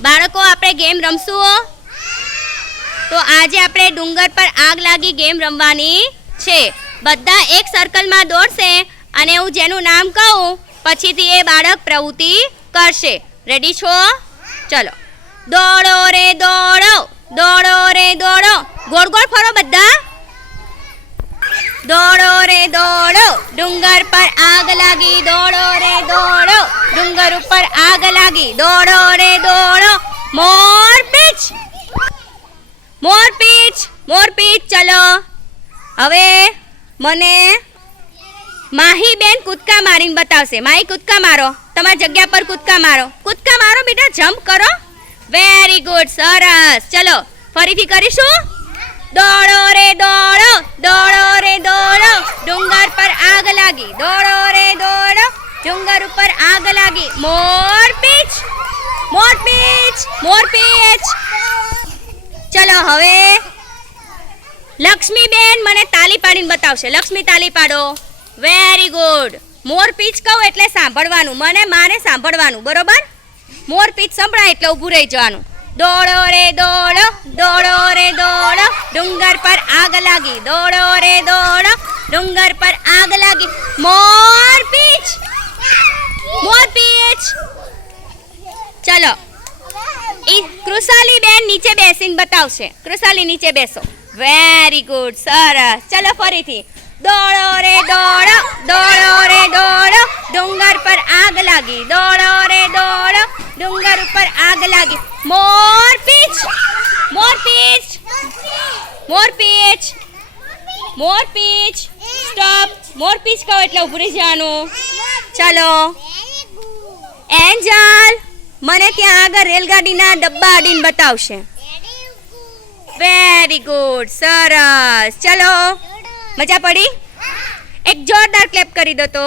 બાળકો, આપણે ગેમ રમશું તો આજે આપણે ડુંગર પર આગ લાગી ગેમ રમવાની છે. બધા એક સર્કલમાં દોડશે અને હું જેનું નામ કહું, પછીથી એ બાળક પ્રવૃત્તિ કરશે. રેડી છો? ચલો. દોડો રે દોડો દોડો રે દોડો. ગોળ ગોળ ફરો બધા. દોડો. ડુંગર પર આગ લાગી, દોડો રે, દોડો. ડુંગર ઉપર આગ લાગી, દોડો રે, દોડો. મોર પીચ. મોર પીચ મોર પીચ, ચલો. હવે મને માહી બેન કૂદકા મારીને બતાવશે. માહી, કૂદકા મારો. તમારી જગ્યા પર કૂદકા મારો. કૂદકા મારો બેટા, જમ્પ કરો. વેરી ગુડ સરસ. ચલો, ફરીથી કરીશું. દોડો દોડો રે દોડો ડુંગર પર આગ લાગી. દોડો રે, દોડો. ડુંગર ઉપર આગ લાગી. મોર પીચ. મોર પીચ. મોર પીચ. ચલો હવે લક્ષ્મીબેન મને તાલી પાડીને બતાવશે. લક્ષ્મી, તાલી પાડો. વેરી ગુડ મોર પીચ કહું એટલે સાંભળવાનું. મને મારે સાંભળવાનું. બરોબર? મોર પીચ સંભળાય એટલે ઊભું રહી જવાનું. દોડો રે, દોડો. દોડો રે, દોડો. ડુંગર પર આગ લાગી. દોડો રે, દોડો. ડુંગર પર આગ લાગી મોર પીચ મોર પીચ ચલો ઈ કૃષાલી બેન નીચે બેસીને બતાવશે કૃષાલી નીચે બેસો વેરી ગુડ સરસ ચલો ફરીથી દોડો રે દોડો દોડો રે દોડો ડુંગર પર આગ લાગી દોડો રે દોડો ડુંગર ઉપર આગ લાગી મોર પીચ મોર પીચ મોર પીચ મોર પીચ સ્ટોપ મોર પીચ કહો એટલે રહી જવાનું. ચલો. એન્જલ મને ત્યાં આગળ રેલગાડીના ડબ્બા અડીને બતાવશે. વેરી ગુડ સરસ. ચલો. મજા પડી? એક જોરદાર ક્લેપ કરી દો તો.